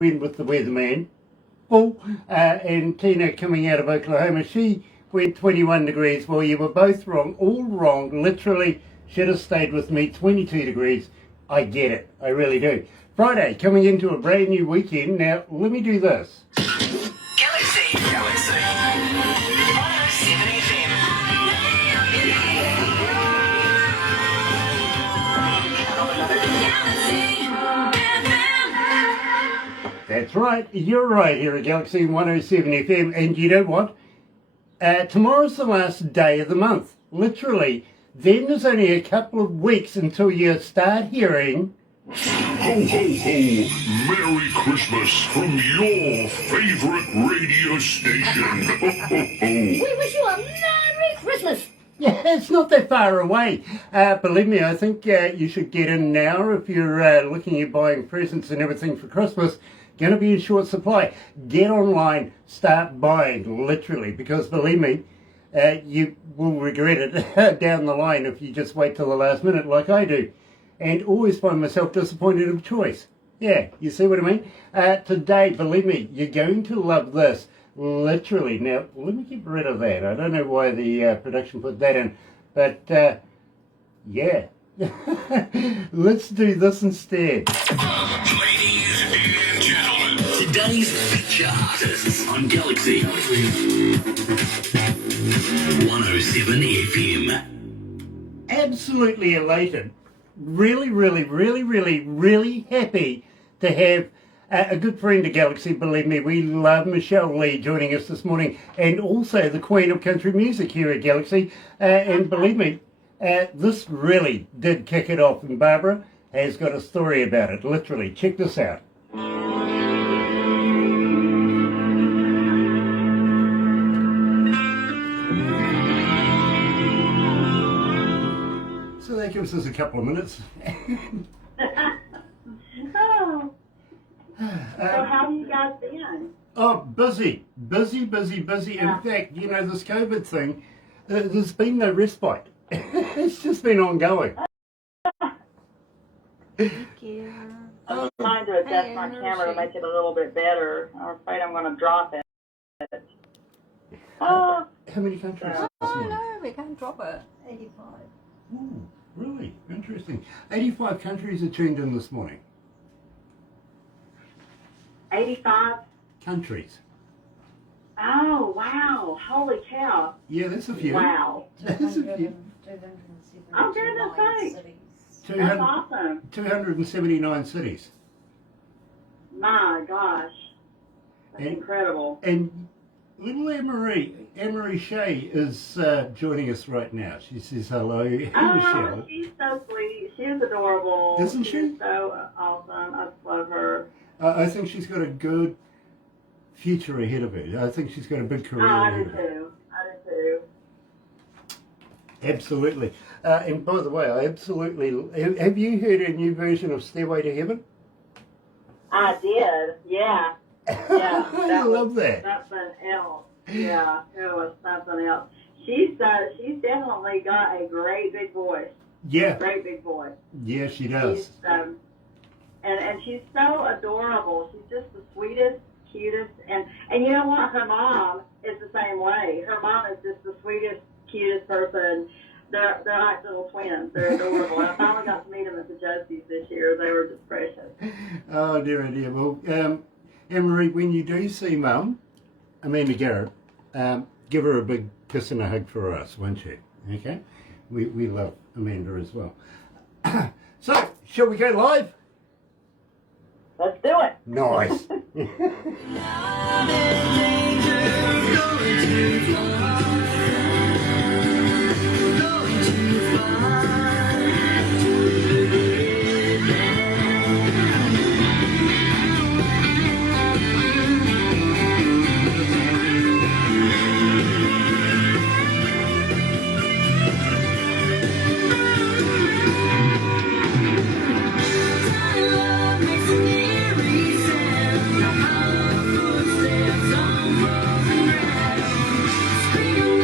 went with the weatherman, Paul, and Tina coming out of Oklahoma. She went 21 degrees. Well, you were both wrong, all wrong. Literally should have stayed with me, 22 degrees. I get it, I really do. Friday, coming into a brand new weekend. Now, let me do this. Galaxy 107 FM. That's right, you're right here at Galaxy 107 FM, and you know what? Tomorrow's the last day of the month, literally. Then there's only a couple of weeks until you start hearing... Ho, ho, ho! Merry Christmas from your favourite radio station. Ho, ho, ho! We wish you a Merry Christmas! Yeah, it's not that far away. Believe me, I think you should get in now if you're looking at buying presents and everything for Christmas. Going to be in short supply. Get online, start buying, literally, because believe me, you will regret it down the line if you just wait till the last minute like I do. And always find myself disappointed of choice. Yeah, you see what I mean? Today, believe me, you're going to love this. Literally. Now, let me get rid of that. I don't know why the production put that in. But, yeah. Let's do this instead. Ladies and gentlemen, today's feature artists on Galaxy 107 FM. Absolutely elated. Really, really, really, really, really happy to have a good friend of Galaxy. Believe me, we love Michelle Leigh joining us this morning, and also the Queen of Country Music here at Galaxy. And believe me, this really did kick it off, and Barbara has got a story about it, literally. Check this out. So that gives us a couple of minutes. Oh. So how have you guys been? Oh, busy. Yeah. In fact, you know, this COVID thing, there's been no respite. It's just been ongoing. Thank you. I'm trying to adjust my camera to make it a little bit better. I'm afraid I'm going to drop it. Oh, How many countries this Oh morning? no, we can't drop it. 85. Ooh, really? Interesting. 85 countries are tuned in this morning. 85? Countries. Oh, wow. Holy cow. Yeah, that's a few. Wow. That's a few. I'm gonna say. That's 200, awesome. 279 cities. My gosh. That's And- incredible. And little Anne-Marie Shea is joining us right now. She says hello, Oh, Michelle. she's so sweet. She's adorable. Isn't she? She's so awesome. I just love her. I think she's got a good future ahead of her. I think she's got a big career Oh, I ahead do of her. too. I do too. Absolutely. And by the way, I absolutely... Have you heard a new version of Stairway to Heaven? I did. Yeah. Yeah. I love that. Something else. Yeah. It was something else. She's definitely got a great big voice. Yeah. Great big voice. Yeah, she does. She's, and she's so adorable. She's just the sweetest, cutest, and you know what? Her mom is the same way. Her mom is just the sweetest, cutest person. They're like little twins. They're adorable. I finally got to meet them at the Josie's this year. They were just precious. Oh, dear, oh dear. Well, Anne-Marie, when you do see Mum, Amanda Garrett, give her a big kiss and a hug for us, won't you? Okay? We love Amanda as well. So, shall we go live? Let's do it. Nice. Footsteps on frozen ground.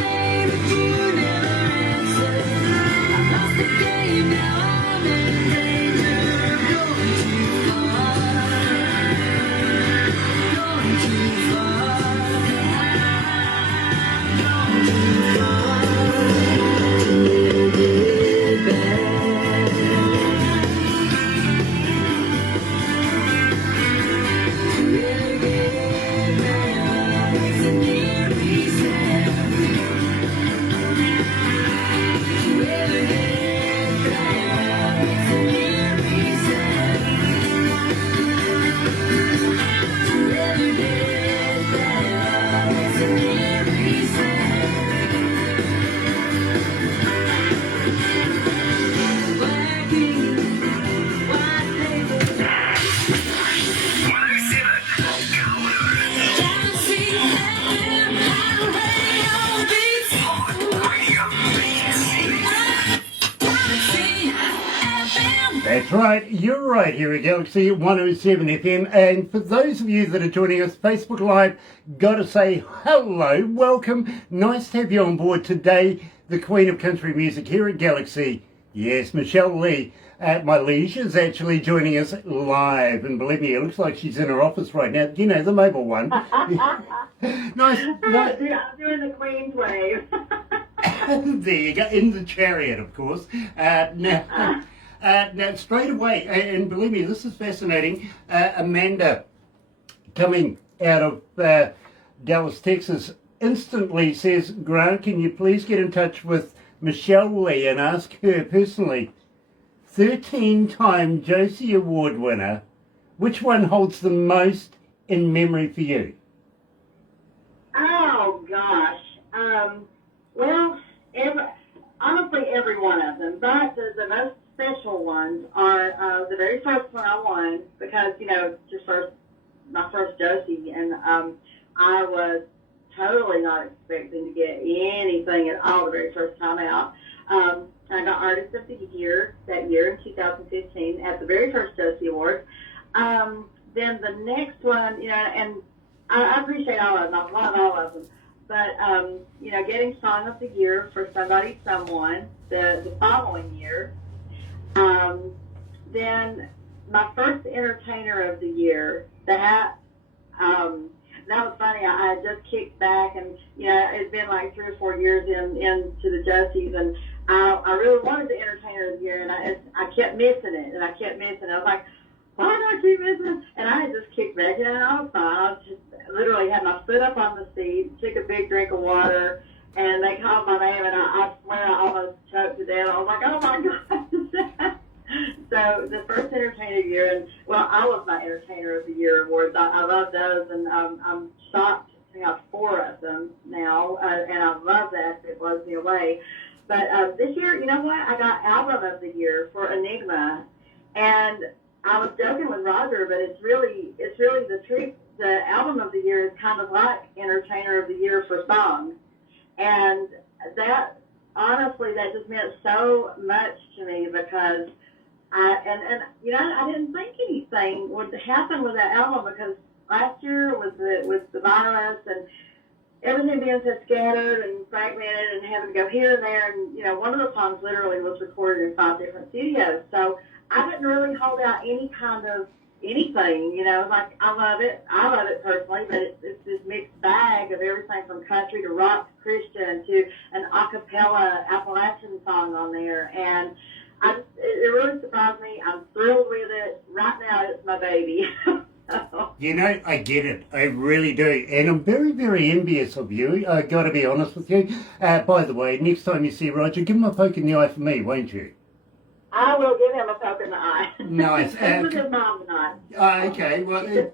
That's right, you're right here at Galaxy 107 FM, and for those of you that are joining us Facebook Live, gotta say hello, welcome, nice to have you on board today, the Queen of Country Music here at Galaxy. Yes, Michelle Leigh at my liege is actually joining us live, and believe me, it looks like she's in her office right now, you know, the mobile one. Nice. I'm doing the Queen's wave. There you go, in the chariot, of course. Now, straight away, and believe me, this is fascinating, Amanda, coming out of Dallas, Texas, instantly says, Grant, can you please get in touch with Michelle Leigh and ask her personally, 13-time Josie Award winner, which one holds the most in memory for you? Oh, gosh. Well, honestly, every one of them. But the most special ones are the very first one I won because, you know, my first Josie, and I was totally not expecting to get anything at all the very first time out. I got Artist of the Year that year in 2015 at the very first Josie Award. Then the next one, you know, and I appreciate all of them. I love all of them. But, you know, getting Song of the Year for Somebody Someone the following year. Then my first Entertainer of the Year, that was funny. I had just kicked back, and, you know, it's been like 3 or 4 years into the Josies, and I really wanted the Entertainer of the Year, and I kept missing it, and I kept missing it. I was like, why do I keep missing it? And I had just kicked back, and I was fine. I was just literally had my foot up on the seat, took a big drink of water, and they called my name, and I swear I almost choked to death. I was like, oh my God. So the first Entertainer of the Year, and well, all of my Entertainer of the Year awards, I love those, and I'm shocked to have 4 of them now, and I love that. It blows me away. But this year, you know what? I got Album of the Year for Enigma, and I was joking with Roger, but it's really the truth. The Album of the Year is kind of like Entertainer of the Year for song, and that honestly, that just meant so much to me because you know, I didn't think anything would happen with that album because last year with the virus and everything being so scattered and fragmented and having to go here and there, and you know, one of the songs literally was recorded in 5 different studios. So I didn't really hold out any kind of anything, you know, like I love it personally, but it's this mixed bag of everything from country to rock, Christian to an a cappella Appalachian song on there, and it really surprised me. I'm thrilled with it. Right now, it's my baby. You know, I get it. I really do. And I'm very, very envious of you. I got to be honest with you. By the way, next time you see Roger, give him a poke in the eye for me, won't you? I will give him a poke in the eye. Nice. He's with his mom tonight. Okay. Well,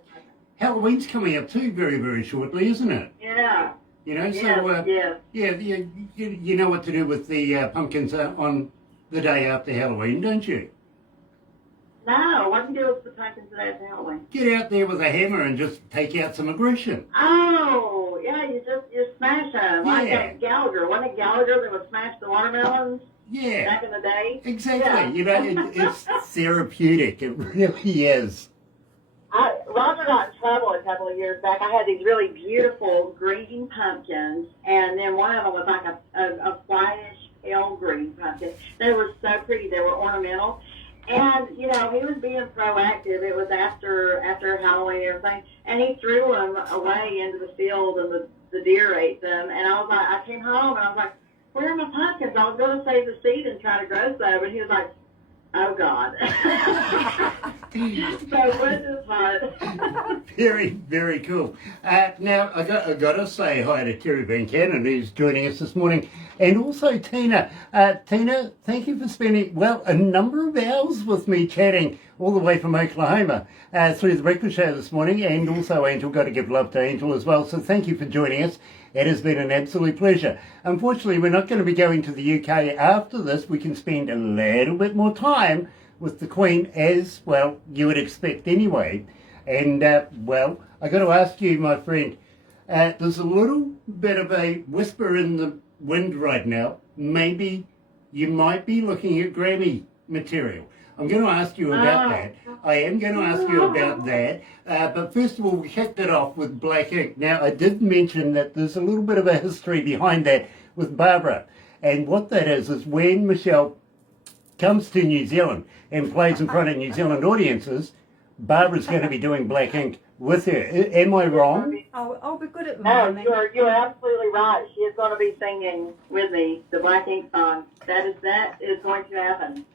Halloween's coming up too very, very shortly, isn't it? Yeah. You know, Yes. Yeah, you know what to do with the pumpkins on the day after Halloween, don't you? No, what do you do with the pumpkins today after Halloween? Get out there with a hammer and just take out some aggression. Oh, yeah, you smash them. Like Yeah. that Gallagher. Wasn't it Gallagher that would smash the watermelons Yeah, back in the day? exactly. Yeah. You know, it's therapeutic. It really is. Roger got in trouble a couple of years back. I had these really beautiful green pumpkins, and then one of them was like a whitish pale green pumpkin. They were so pretty. They were ornamental. And, you know, he was being proactive. It was after Halloween and everything. And he threw them away into the field, and the deer ate them. And I was like, I came home, and I was like, where are my pumpkins? I was going to save the seed and try to grow some. And he was like, oh, God. So, bless his heart. Very, very cool. Now, I got to say hi to Terry Van Cannon, who's joining us this morning, and also Tina. Tina, thank you for spending, a number of hours with me chatting all the way from Oklahoma through the breakfast show this morning, and also Angel, got to give love to Angel as well, so thank you for joining us. It has been an absolute pleasure. Unfortunately, we're not going to be going to the UK after this. We can spend a little bit more time with the Queen, as, you would expect anyway. And, I got to ask you, my friend, there's a little bit of a whisper in the wind right now. Maybe you might be looking at Grammy material. I'm going to ask you about that. I am going to ask you about that. But first of all, we kicked it off with black ink. Now, I did mention that there's a little bit of a history behind that with Barbara. And what that is when Michelle comes to New Zealand and plays in front of New Zealand audiences, Barbara's going to be doing black ink with her. Am I wrong? I'll be good at No, miming. you're absolutely right. She is going to be singing with me the Black Ink song. That is going to happen.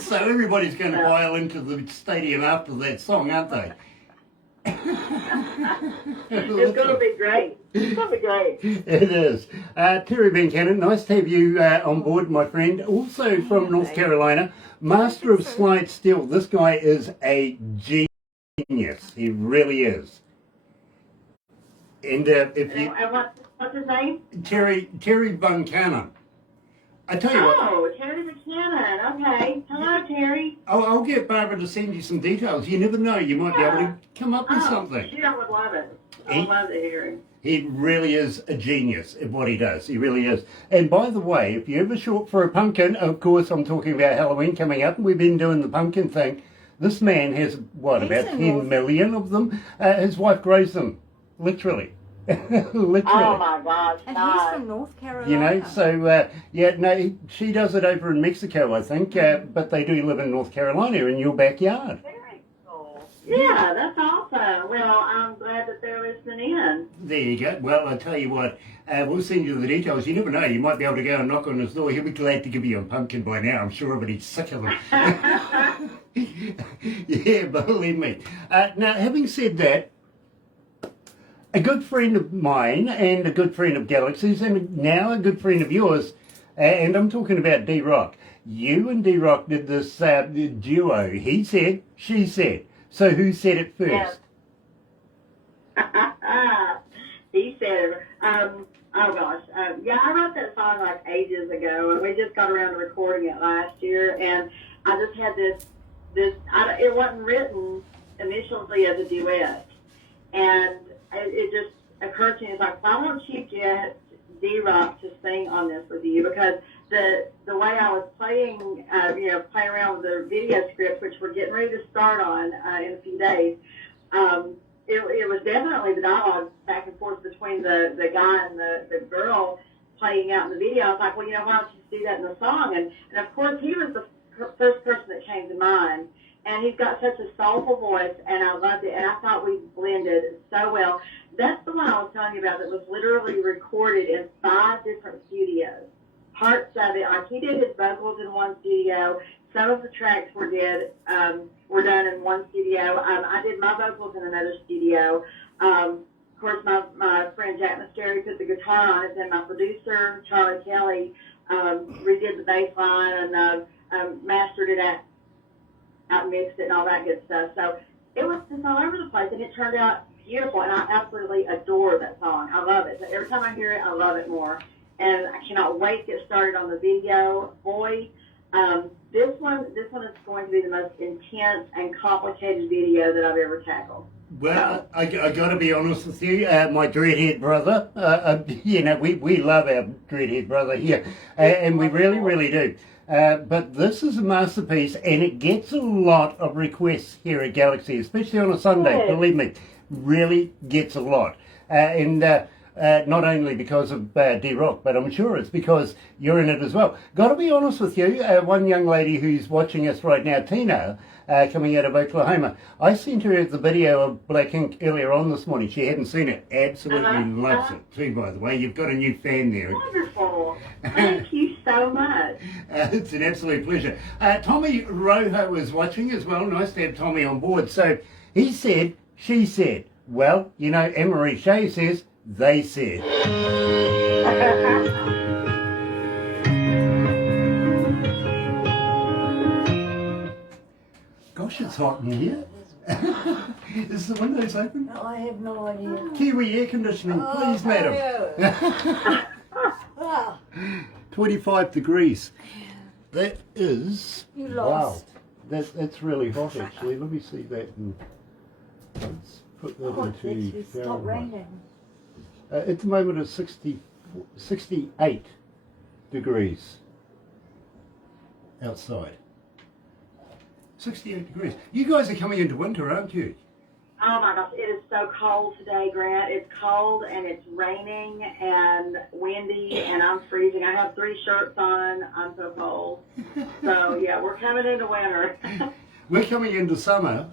So everybody's going to file into the stadium after that song, aren't they? It's going to be great. It's going to be great. It is. Terry Bencannon, nice to have you on board, my friend. Also from North Carolina, master of slide steel. This guy is a genius. He really is. And if you... And what's his name? Terry Bencannon. I tell you what. Oh, Terry McKinnon. Okay. Hello, Terry. I'll get Barbara to send you some details. You never know. You might be able to come up with something. Shoot, I would love it. I would love to hear him. He really is a genius at what he does. He really is. And by the way, if you're ever short for a pumpkin, of course I'm talking about Halloween coming up, and we've been doing the pumpkin thing. This man has, about 10 million of them. His wife grows them, literally. Literally. Oh my gosh. And he's from North Carolina. You know, so, she does it over in Mexico, I think, but they do live in North Carolina, in your backyard. Very cool. Yeah, that's awesome. Well, I'm glad that they're listening in. There you go. Well, I tell you what, we'll send you the details. You never know, you might be able to go and knock on his door. He'll be glad to give you a pumpkin by now, I'm sure, but he's sick of them. Yeah, believe me. Now, having said that, a good friend of mine and a good friend of Galaxy's and now a good friend of yours, and I'm talking about D-Rock. You and D-Rock did this duo. He said, she said. So who said it first? Yeah. He said, oh gosh. Yeah, I wrote that song like ages ago, and we just got around to recording it last year, and I just had this it wasn't written initially as a duet, and it just occurred to me, it's like, why don't you get D-Rock to sing on this with you? Because the way I was playing around with the video script, which we're getting ready to start on in a few days, it was definitely the dialogue back and forth between the guy and the girl playing out in the video. I was like, well, why don't you do that in the song? And of course, he was the first person that came to mind. And he's got such a soulful voice, and I loved it. And I thought we blended so well. That's the one I was telling you about that was literally recorded in 5 different studios. Parts of it, like he did his vocals in one studio. Some of the tracks were done in one studio. I did my vocals in another studio. Of course, my friend Jack Mascari put the guitar on it, and my producer, Charlie Kelly, redid the bass line and mastered it out, mixed it and all that good stuff. So it was just all over the place, and it turned out beautiful, and I absolutely adore that song. I love it. So every time I hear it, I love it more. And I cannot wait to get started on the video. Boy, this one is going to be the most intense and complicated video that I've ever tackled. Well, I got to be honest with you, my dreadhead brother, we love our dreadhead brother here, and we really, really do. But this is a masterpiece, and it gets a lot of requests here at Galaxy, especially on a Sunday, believe me, really gets a lot. Not only because of D-Rock, but I'm sure it's because you're in it as well. Got to be honest with you, one young lady who's watching us right now, Tina, coming out of Oklahoma, I sent her the video of Black Ink earlier on this morning. She hadn't seen it. Absolutely loves it too, by the way. You've got a new fan there. Wonderful. Thank you so much. It's an absolute pleasure. Tommy Rojo is watching as well. Nice to have Tommy on board. So he said, she said. Well, Anne-Marie Shea says, they said. Gosh, it's hot in here. Is the windows open? No, I have no idea. Kiwi air conditioning, please, madam. 25 degrees. That is... You lost. Wow. That's really hot, actually. Let me see that. Let's put that into... It's not raining. At the moment it's 68 degrees outside. 68 degrees. You guys are coming into winter, aren't you? Oh my gosh, it is so cold today, Grant. It's cold and it's raining and windy and I'm freezing. I have 3 shirts on. I'm so cold. So yeah, we're coming into winter. We're coming into summer,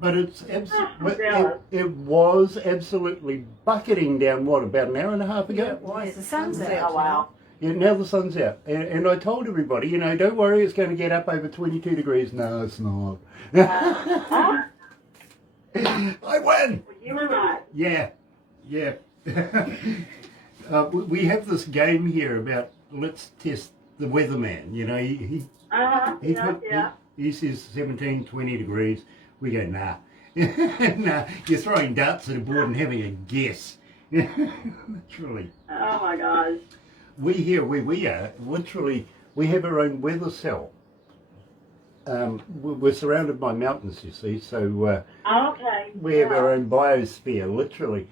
but it was absolutely bucketing down, about an hour and a half ago? Yeah, it was. The sun's out. Oh wow. Yeah, now the sun's out. And I told everybody, don't worry, it's going to get up over 22 degrees. No, it's not. I win! You were right. Yeah. We have this game here about let's test the weatherman. He says 17, 20 degrees. We go, nah. Nah, you're throwing darts at a board and having a guess. Literally. Oh my gosh. We here, where we are, literally, we have our own weather cell. We're surrounded by mountains, you see, so Okay. we have our own biosphere, literally.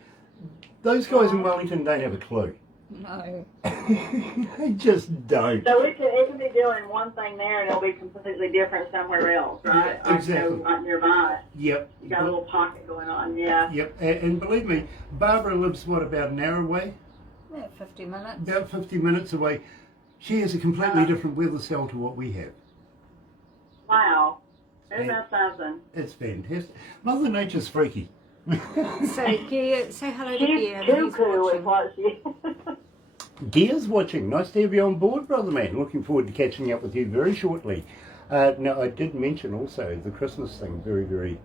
Those guys in Wellington don't have a clue. No. They just don't. So it can be doing one thing there and it'll be completely different somewhere else, right? Yeah, exactly. Right nearby. Yep. You got a little pocket going on, yeah. Yep, and believe me, Barbara lives, about an hour away? Yeah, 50 minutes. About 50 minutes away. She has a completely different weather cell to what we have. Wow. Isn't that something? It's fantastic. Mother Nature's freaky. So, Gia, say hello to Gia. She's cuckoo is what she Gia's watching. Nice to have you on board, brother man. Looking forward to catching up with you very shortly. Now, I did mention also the Christmas thing very, very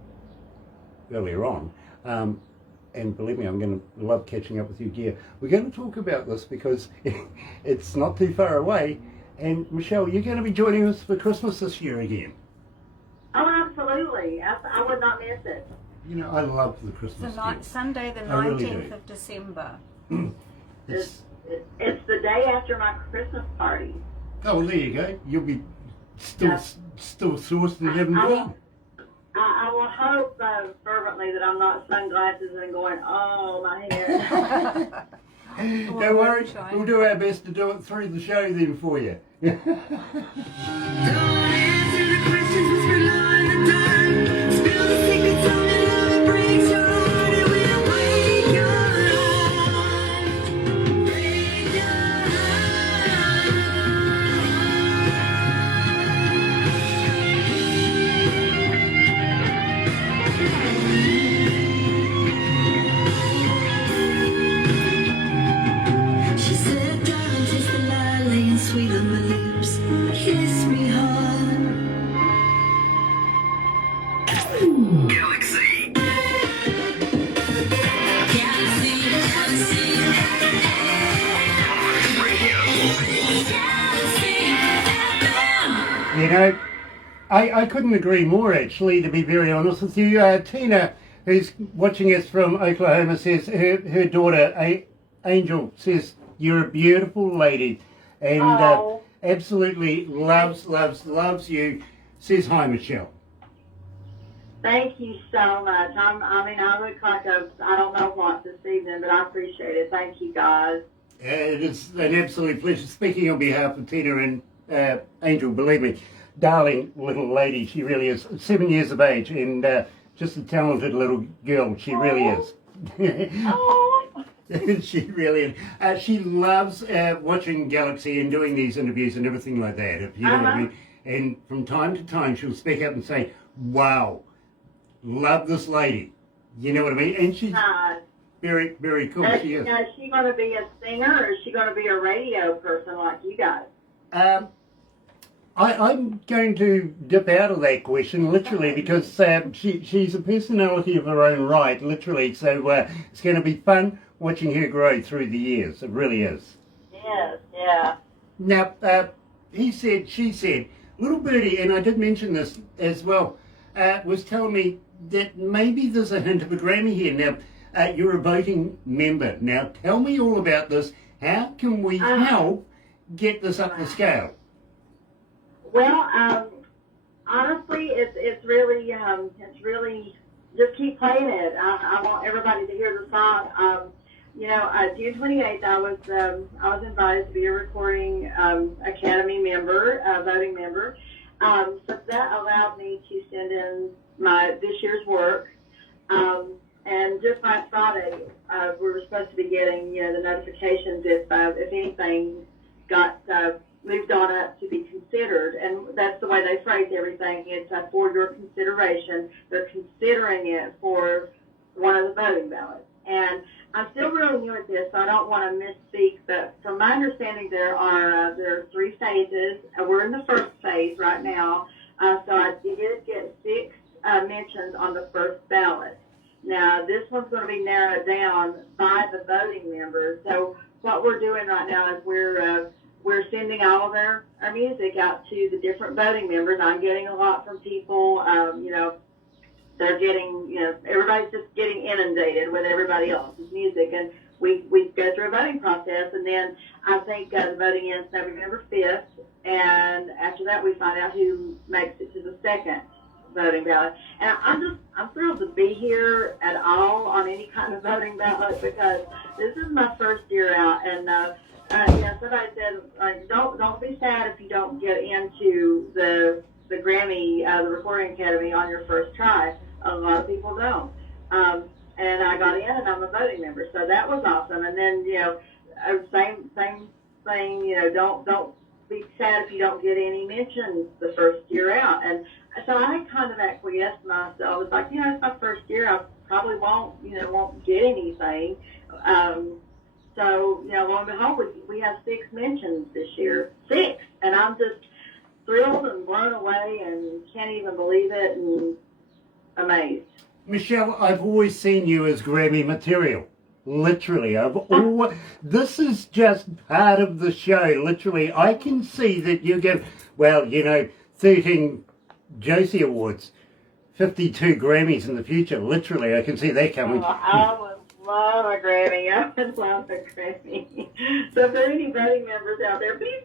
earlier on. And believe me, I'm going to love catching up with you, Gia. We're going to talk about this because it's not too far away. And Michelle, you're going to be joining us for Christmas this year again. Oh, absolutely. I would not miss it. I love the Christmas gift. Sunday the I really 19th do. of December. It's, It's the day after my Christmas party. oh, well, there you go. You'll be still sourced and having fun. I will hope fervently that I'm not sunglasses and going, oh, my head. Don't worry, we'll do our best to do it through the show then for you. She said, darling, taste the light laying sweet on my lips. Kiss me hard. Galaxy. Galaxy, galaxy. Radio. Galaxy FM. I couldn't agree more, actually, to be very honest with you. Tina, who's watching us from Oklahoma, says her daughter, Angel, says, you're a beautiful lady and absolutely loves you. Says hi, Michelle. Thank you so much. I look like I don't know what this evening, but I appreciate it. Thank you, guys. It is an absolute pleasure. Speaking on behalf of Tina and Angel, believe me, darling little lady, she really is. 7 years of age and just a talented little girl. She really is. She really is. She loves watching Galaxy and doing these interviews and everything like that, if you know what I mean. And from time to time, she'll speak up and say, wow, love this lady. You know what I mean? And she's very, very cool. She is. Now, is she going to be a singer or is she going to be a radio person like you guys? I'm going to dip out of that question, literally, because she's a personality of her own right, literally. So it's going to be fun watching her grow through the years. It really is. Yes, yeah. Now, she said, little birdie, and I did mention this as well, was telling me that maybe there's a hint of a Grammy here. Now, you're a voting member. Now, tell me all about this. How can we help get this up the scale? Well, honestly, it's really just keep playing it. I want everybody to hear the song. June 28th, I was invited to be a recording academy member, voting member, So that allowed me to send in this year's work. And just last Friday, we were supposed to be getting, the notifications if anything got moved on up to be considered. And that's the way they phrase everything. It's for your consideration. They're considering it for one of the voting ballots. And I'm still really new at this, so I don't want to misspeak, but from my understanding, there are 3 phases. We're in the first phase right now, so I did get 6 mentions on the first ballot. Now, this one's going to be narrowed down by the voting members. So what we're doing right now is we're sending all of our music out to the different voting members. I'm getting a lot from people, they're getting, everybody's just getting inundated with everybody else's music. And we go through a voting process, and then I think the voting ends November 5th. And after that, we find out who makes it to the second voting ballot. And I'm thrilled to be here at all on any kind of voting ballot, because this is my first year out. And, somebody said, don't be sad if you don't get into the Grammy, the Recording Academy on your first try. A lot of people don't. And I got in, and I'm a voting member, so that was awesome. And then, same thing, don't be sad if you don't get any mentions the first year out. And so I kind of acquiesced myself. I was like, it's my first year. I probably won't get anything. So, lo and behold, we have 6 mentions this year. 6! And I'm just thrilled and blown away and can't even believe it and amazed. Michelle, I've always seen you as Grammy material. Literally, this is just part of the show. Literally, I can see that you get, 13 Josie Awards, 52 Grammys in the future. Literally, I can see that coming. I would love a Grammy. I would love a Grammy. So if there are any voting members out there, please,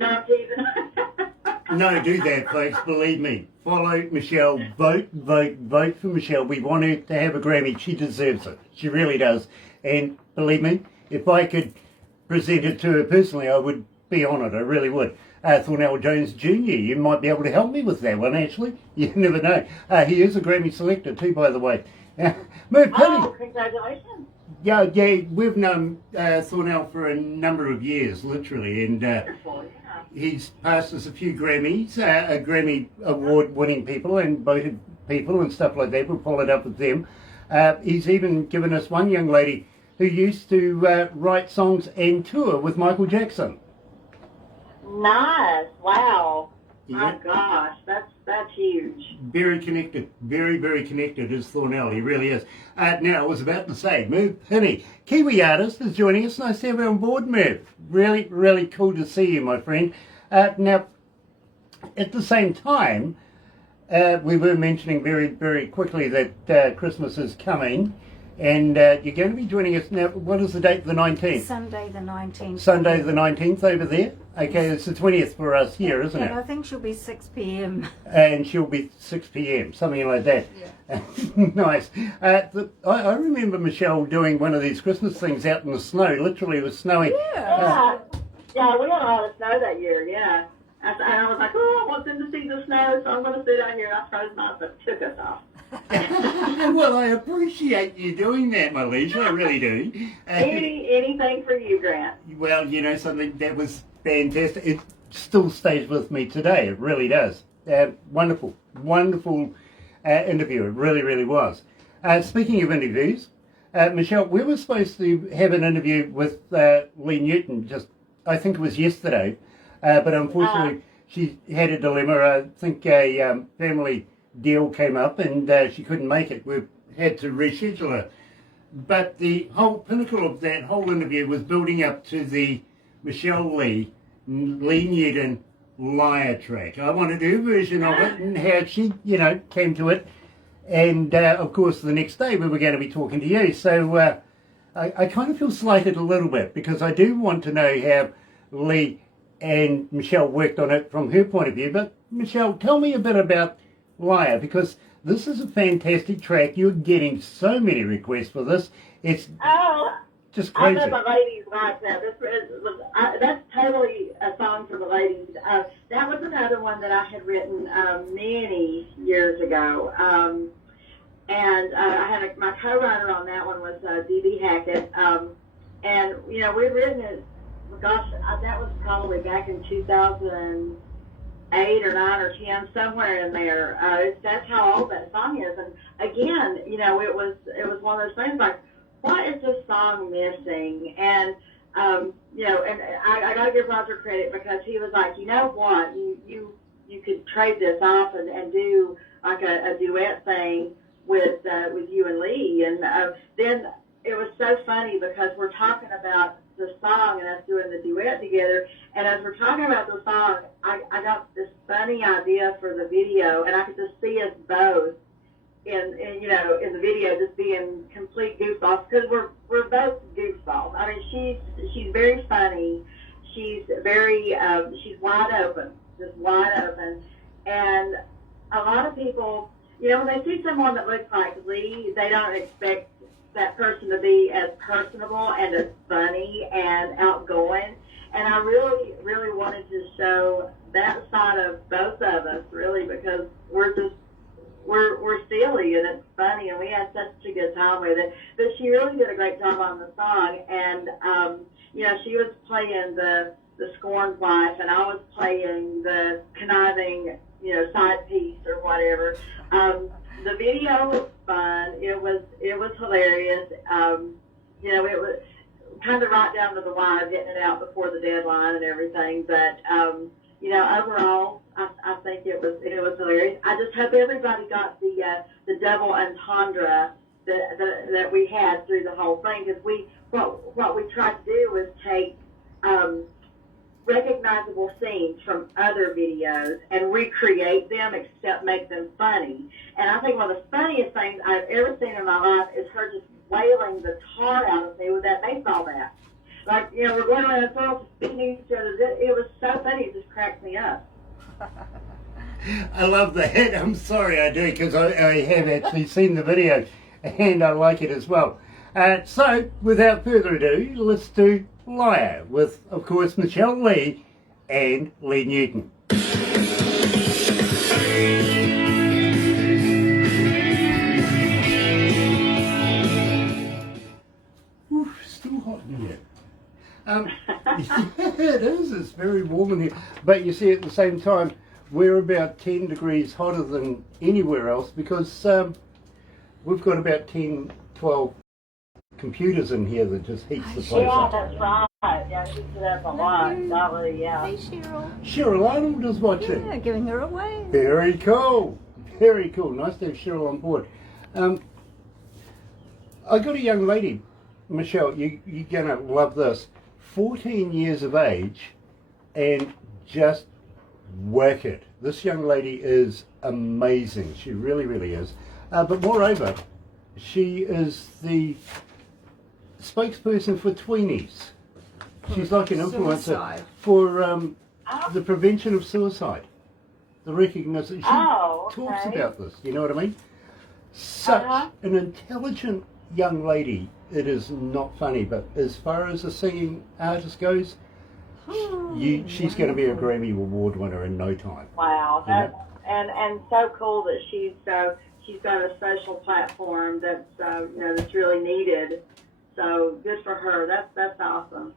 not teasing. No, do that, folks. Believe me. Follow Michelle. Vote for Michelle. We want her to have a Grammy. She deserves it. She really does. And believe me, if I could present it to her personally, I would be honoured. I really would. Thornell Jones Jr., you might be able to help me with that one, actually. You never know. He is a Grammy selector too, by the way. Oh, congratulations. Yeah, we've known Thornell for a number of years, literally, and he's passed us a few Grammys, Grammy award-winning people and voted people and stuff like that. We'll follow it up with them. He's even given us one young lady who used to write songs and tour with Michael Jackson. Nice. Wow. Yeah. My gosh, that's huge. Very connected, very connected is Thornell. He really is. Now, I was about to say, Merv Pinney, Kiwi artist, is joining us. Nice to have you on board, Merv. Really cool to see you, my friend. Now, at the same time, we were mentioning very quickly that Christmas is coming, and you're going to be joining us now. What is the date? The 19th? Sunday the 19th. Sunday the 19th over there? Okay, it's the 20th for us here, isn't it? I think she'll be 6 p.m. And she'll be 6 p.m, something like that. Yeah. Nice. I remember Michelle doing one of these Christmas things out in the snow. Literally, it was snowing. Yeah, we had a lot of snow that year, yeah. And I was like, I want them to see the snow, so I'm going to sit out here. And I froze mine, but took us off. Well, I appreciate you doing that, my liege. I really do. Anything for you, Grant. Well, something that was fantastic. It still stays with me today. It really does. Wonderful interview. It really was. Speaking of interviews, Michelle, we were supposed to have an interview with Leigh Newton I think it was yesterday, but unfortunately she had a dilemma. I think a family deal came up and she couldn't make it. We've had to reschedule her. But the whole pinnacle of that whole interview was building up to the Michelle Leigh Newton Liar track. I wanted her version of it and how she, came to it. And, of course, the next day we were going to be talking to you. So I kind of feel slighted a little bit because I do want to know how Leigh and Michelle worked on it from her point of view. But, Michelle, tell me a bit about Liar, because this is a fantastic track. You're getting so many requests for this. Just I crazy. know the ladies like that. That's totally a song for the ladies. That was another one that I had written many years ago. And I had my co-writer on that one was D.B. Hackett. And, you know, we'd written it, gosh, that was probably back in 2008 or 9 or 10, somewhere in there. That's how old that song is. And again, you know, it was one of those things like, what is this song missing? And, you know, and I got to give Roger credit because he was like, you know what, you could trade this off and do like a duet thing with you and Lee. And then it was so funny because we're talking about the song and us doing the duet together. And as we're talking about the song, I got this funny idea for the video, and I could just see us both in the video just being complete goofballs because we're both goofballs. I mean, she's very funny. She's very she's wide open, just wide open. And a lot of people, you know, when they see someone that looks like Lee, they don't expect that person to be as personable and as funny and outgoing. And I really, really wanted to show that side of both of us, really, because we're silly and it's funny and we had such a good time with it. But she really did a great job on the song. And, you know, she was playing the scorned wife and I was playing the conniving, you know, side piece or whatever. The video was fun. It was hilarious. You know, it was kind of right down to the wire, getting it out before the deadline and everything. But you know, overall, I think it was hilarious. I just hope everybody got the double entendre that we had through the whole thing, because what we tried to do was take recognizable scenes from other videos and recreate them, except make them funny. And I think one of the funniest things I've ever seen in my life is her just wailing the tar out of me with that baseball bat. Like, you know, we're going around in circles, beating each other. It was so funny, it just cracked me up. I love that. I'm sorry I do, because I have actually seen the video and I like it as well. So, without further ado, let's do Liar with, of course, Michelle Leigh and Lee Newton. Ooh, still hot in here. It is. It's very warm in here. But you see, at the same time, we're about 10 degrees hotter than anywhere else because we've got about 10, 12 computers in here that just heats the place Yeah, up. that's right. Yeah, she said that a lot. Probably, yeah. Hey, Cheryl. Cheryl Arnold is watching. Yeah, giving her away. Very cool. Very cool. Nice to have Cheryl on board. I got a young lady, Michelle, you're going to love this. 14 years of age and just work it. This young lady is amazing. She really, really is. But moreover, she is the spokesperson for Tweenies. She's like an influencer Suicide. for the prevention of suicide. The recognition. She Oh, okay. talks about this, you know what I mean? Such an intelligent young lady. It is not funny, but as far as a singing artist goes, she's going to be a Grammy Award winner in no time. Wow, You know? that's and so cool that she's got a social platform that's that's really needed. So good for her. That's awesome.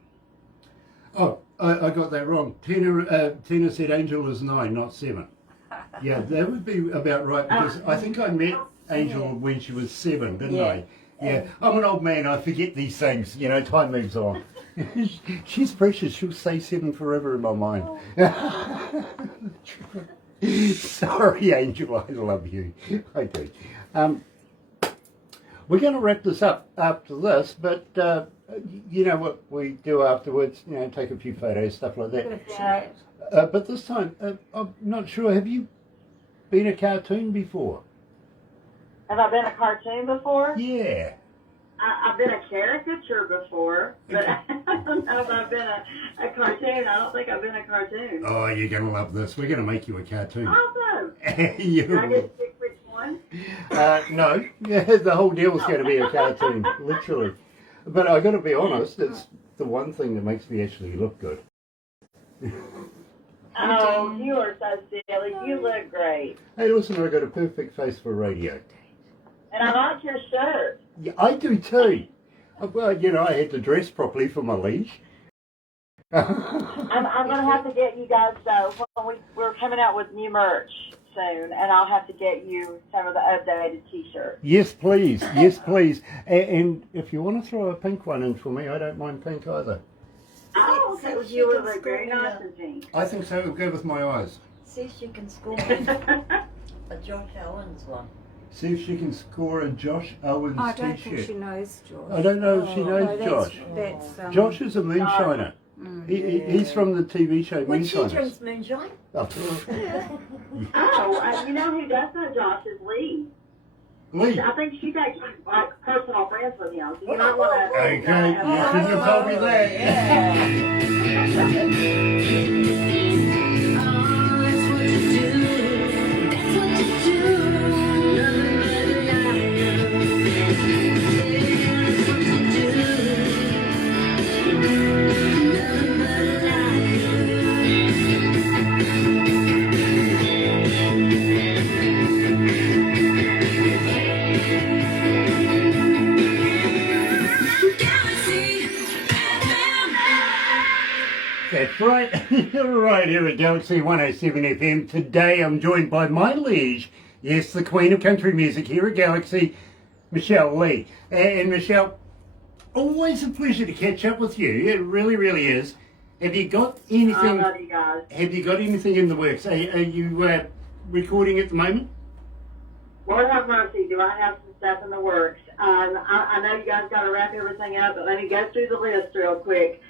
Oh, I got that wrong. Tina said Angel is 9, not 7. Yeah, that would be about right because I think I met Angel when she was 7, didn't I? Yeah, I'm an old man. I forget these things. You know, time moves on. She's precious. She'll stay 7 forever in my mind. Sorry, Angel. I love you. I do. We're going to wrap this up after this, but you know what we do afterwards? You know, take a few photos, stuff like that. Yeah. But this time, I'm not sure. Have you been a cartoon before? Have I been a cartoon before? Yeah. I've been a caricature before, but I don't know if I've been a cartoon. I don't think I've been a cartoon. Oh, you're going to love this. We're going to make you a cartoon. Awesome. You Can I get to pick which one? No, yeah, the whole deal's going to be a cartoon, literally. But I got to be honest, it's the one thing that makes me actually look good. Oh, you are so silly. You look great. Hey, listen, I got a perfect face for radio. And I like your shirt. Yeah, I do too. Well, you know, I had to dress properly for my liege. I'm going to have to get you guys, though, when we're coming out with new merch soon, and I'll have to get you some of the updated T-shirts. Yes, please. Yes, please. And if you want to throw a pink one in for me, I don't mind pink either. Oh, okay. So she You would can look very score nice me in pink. I think so. It'll go with my eyes. See if she can score me a Josh Allen's one. See if she can score a Josh Owens I don't T-shirt. think she knows Josh. I don't know if she knows No, Josh. That's, Josh is a moonshiner. He's from the TV show when she Moonshiners. drinks moonshine. Oh. Oh, you know who does know Josh is Lee. Lee. I think she's actually like personal friends with him. So you might want to. Okay, you shouldn't have told me that. Oh, that's what you do. That's what you do. Nothing but a liar. Yeah, that's what you do. Nothing but a Galaxy FM. That's right. You're right here at Galaxy 107 FM. Today I'm joined by my liege, yes, the Queen of Country Music here at Galaxy, Michelle Leigh. And Michelle, always a pleasure to catch up with you. It really, really is. Have you got I anything? love you guys. Have you got anything in the works? Are you recording at the moment? Lord have mercy, do I have some stuff in the works? I know you guys got to wrap everything up, but let me go through the list real quick.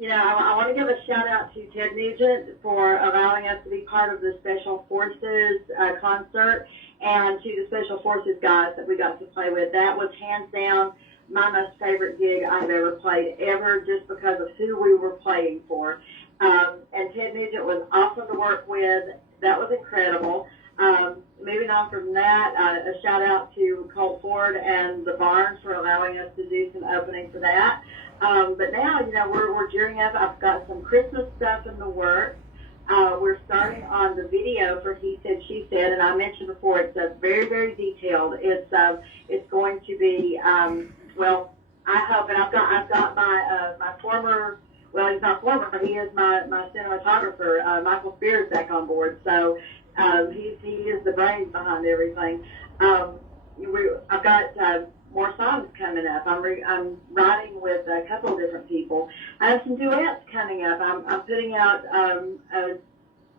You know, I want to give a shout out to Ted Nugent for allowing us to be part of the Special Forces concert, and to the Special Forces guys that we got to play with. That was hands down my most favorite gig I've ever played ever, just because of who we were playing for. And Ted Nugent was awesome to work with. That was incredible. Moving on from that, a shout out to Colt Ford and the Barnes for allowing us to do some opening for that. But now, you know, we're gearing up. I've got some Christmas stuff in the works. We're starting on the video for He Said, She Said, and I mentioned before, it's very, very detailed. It's going to be, well, I hope, and I've got my former, well, he's not former, he is my cinematographer, Michael Spears, back on board. So he is the brains behind everything. I've got more songs coming up. I'm writing with a couple of different people. I have some duets coming up. I'm putting out a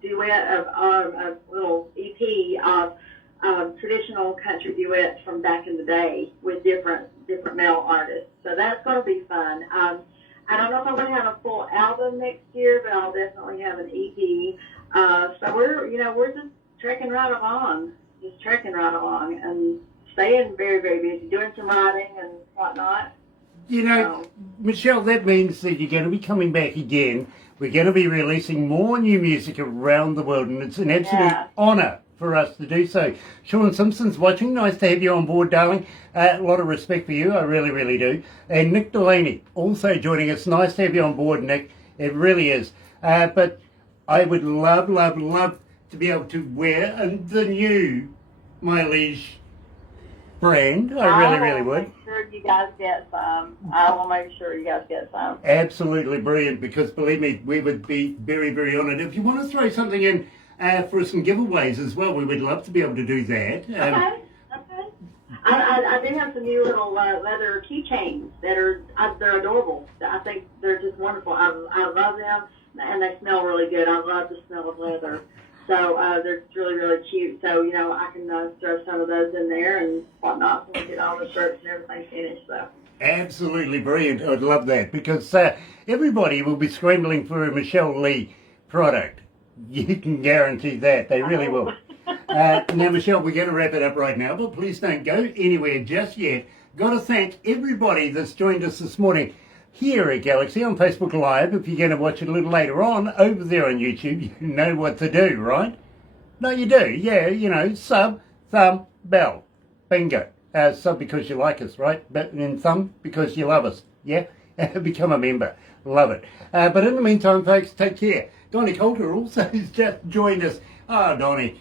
duet of a little EP of traditional country duets from back in the day with different male artists. So that's going to be fun. I don't know if I'm going to have a full album next year, but I'll definitely have an EP. So we're just trekking right along, and staying very, very busy, doing some writing and whatnot. You know, Michelle, that means that you're going to be coming back again. We're going to be releasing more new music around the world, and it's an absolute honour for us to do so. Sean Simpson's watching. Nice to have you on board, darling. A lot of respect for you. I really, really do. And Nick Delaney also joining us. Nice to have you on board, Nick. It really is. But I would love to be able to wear the new My Liege brand. I really would. Make sure you guys get some. I will make sure you guys get some. Absolutely brilliant, because believe me, we would be very, very honoured. If you want to throw something in for some giveaways as well, we would love to be able to do that. Okay. I do have some new little leather keychains they're adorable. I think they're just wonderful. I love them, and they smell really good. I love the smell of leather. So they're really, really cute. So, you know, I can throw some of those in there and whatnot, and get all the shirts and everything finished. So. Absolutely brilliant. I'd love that, because everybody will be scrambling for a Michelle Leigh product. You can guarantee that. They really will. Now, Michelle, we're going to wrap it up right now, but please don't go anywhere just yet. Got to thank everybody that's joined us this morning here at Galaxy on Facebook Live. If you're going to watch it a little later on over there on YouTube, you know what to do, right? No, you do. Yeah, you know, sub, thumb, bell. Bingo. Sub because you like us, right? But in thumb because you love us. Yeah? Become a member. Love it. But in the meantime, folks, take care. Donnie Coulter also has just joined us. Oh, Donnie.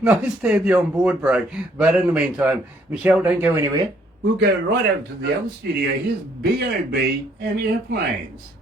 Nice to have you on board, bro. But in the meantime, Michelle, don't go anywhere. We'll go right over to the other studio. Here's B.O.B. and Airplanes.